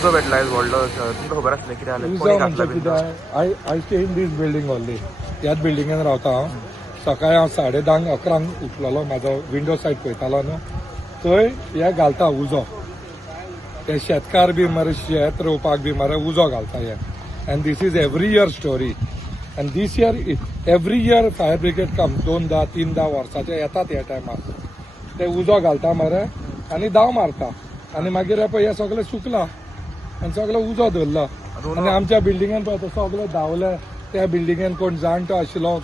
उजो भेटला व्हडलो तुमकां खबर आसलें कितें जालें कोणी घातला बीन तो? I stay in this building only. ह्याच बिल्डिंगेन रावता हांव. सकाळी हांव 10:30-11 उठलेलो, म्हाजो विंडो सायड पळयतालो न्हू, थंय हे घालता उजो. ते शेतकार बी मरे शेत रोवपाक बी मरे उजो घालता हे. And this is every year story. And this year every year fire brigade come 2-3 वर्साचे येतात ह्या टायमार. ते उजो घालता मरे आनी दाव मारता आनी मागीर पळय हे सगळें सुकला आनी सगळें उजो धरला. आनी आमच्या बिल्डिंगेन पळय सगळे धांवले. त्या बिल्डिंगेन कोण जाणटो आशिल्लो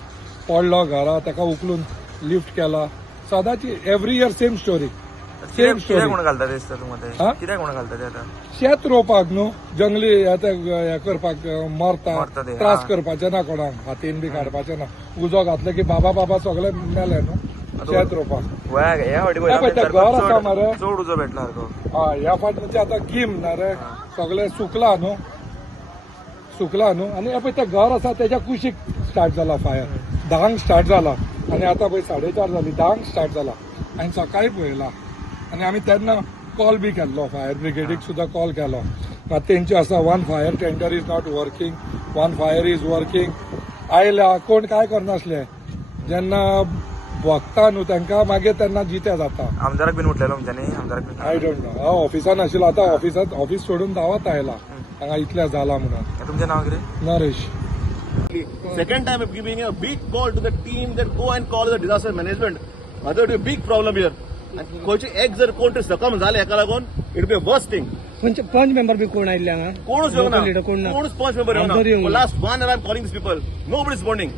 पडलो घरा, ताका उखलून लिफ्ट केला. सदांची every year same story. Same story. कित्याक कोण घालता दिसता तुमकां ते? कित्याक कोण घालता ते आतां? शेत रोवपाक न्हू, जंगली हे करपाक मरता, ते, त्रास करपाचे ना कोणाक, हातीन बी काडपाचे ना. उजो घातले की बाबा सगळे मेले न्हू शेत रोवपाक. ह्या फावटी घर आसा मरे चड उजो भेटला सारको. हय, ह्या फावट म्हणजे आतां गिम ना रे, सगळे सुकला न्हू आनी हे पळय ते घर आसा तेज्या कुशीक स्टार्ट जाला फायर. 10 स्टार्ट जाला आनी आतां पळय 4:30 जाली, 10 स्टार्ट जाला. हांवें सकाळी पळयला आनी आमी तेन्ना कॉल बी केल्लो, फायर ब्रिगेडीक सुद्दां कॉल केलो. मात तेंचे आसा 1 fire tender is not working, 1 fire is working. आयल्या कोण काय करनासले. जेन्ना भोगता न्हू तांकां मागीर तेन्ना जिते जाता. आमदाराक बीन उठलेलो तुमच्यांनी? आमदाराक बीन आय डोंट नो. हांव ऑफिसान आशिल्लो, आतां ऑफिस सोडून दावत आयला हांगा इतलें जाला म्हणून. तुमचें नांव कितें? Naresh. Second time I'm giving a big call to the team that go and call the disaster management. Other a big problem here. And खंयचे एक जर कोण तरी सकम झाले हेका लागून it be a worst thing. पंच मेंबर बी कोण आयिल्ले हांगा? कोणूच येवना. कोण ना. कोणूच पंच मेंबर येवना. Last 1 hour I'm calling these people. Nobody is responding.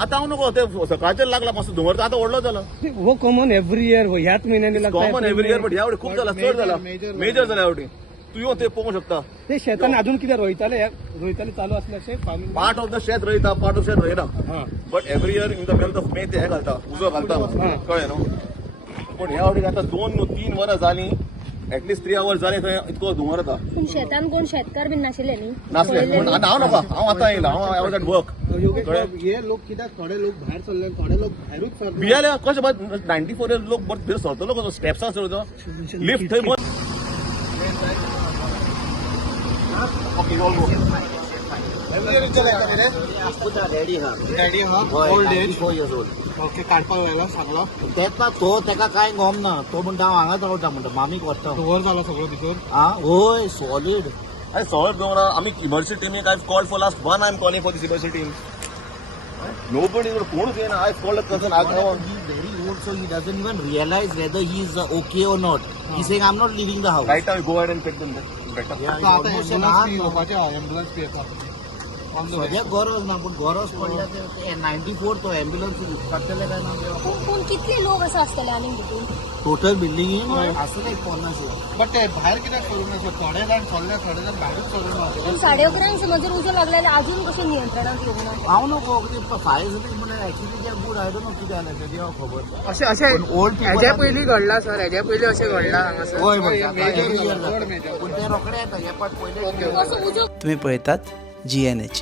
आता हांव नको ते सकाळचेर लागला मातसो धुंवर आता व्हडलो जाला. हो कॉमन एव्हरी इयर ह्याच म्हयन्यानी लागता. कॉमन एव्हरी इयर बट ह्या वेळी खूप झाला, चड झाला, मेजर झाला ह्या वेळी. तू येऊन ते पळोवंक शकता. ते शेतान अजून कितें रोयताले चालू आसले अशें फार्मिंग? पार्ट ऑफ द शेत रोयता, पार्ट ऑफ शेत रोयना. But every year in the month of May ते हे घालता, उजो घालता. कळ्ळें न्हू. पण ह्या वेळी आता 2-3 वरां जालीं, एटलीस्ट 3 hours जाले थंय इतको धुंवर येता. पूण शेतान कोण शेतकार बीन नाशिल्ले न्ही? नासले. पूण हांव नका, हांव आतां येयला, हांव वॉज एट वर्क. हे लोक कित्याक थोडे लोक भायर सरले, थोडे लोक भायरूच सरले. भियाले कशें 94 years लोक भितर सरतलो कसो? स्टेप्सां चडतो, लिफ्ट थंय बंद. Okay, all go. डॅडी हा old age 4 years old. Okay, काडपाक व्हेला सांगलो. तेका तो तेका काय गम ना. तो म्हणटा हांव हांगाच रावता म्हणटा, मामीक व्हरता. वर जालो सगळो भितर. होय, सॉलिड. I saw it, आम्ही emergency team I've called for last 1 I'm calling for this emergency team. Nobody is कोणूच येना. I've called a concern. He's very old, so he doesn't even realize whether he's okay or not. He's saying, I'm not leaving the house. Right now, go ahead and pick them. Better. Yeah, he's almost an hour. Ambulance बी येता. सद्या गरज ना, पूण गरज पडल्या ते 94 तो एम्ब्युलन्स काडटले काय ना. पूण कितले लोक असो आसतले आनी भितून? टोटल बिल्डिंग आसले 50. बट ते भायर कित्याक सोडूंक ना? थोडे जाण सोडले, थोडे जाण भायरूच सोडूंक ना. पूण 11:30 समज जर उजो लागल्यार अजून कशें नियंत्रणात येवना? हांव नको कितें फायर सर्वीस म्हळ्यार एक्चुअली ते गूड. आय डोंट नो कितें जालें तेजी हांव खबर. अशें ओल्ड हेज्या पयलीं घडला सर, हेज्या पयलीं अशें घडला हांगासर. होय, पूण ते रोखडे येता. हे पाट पयले असो उजो तुम्ही पळयतात GNH.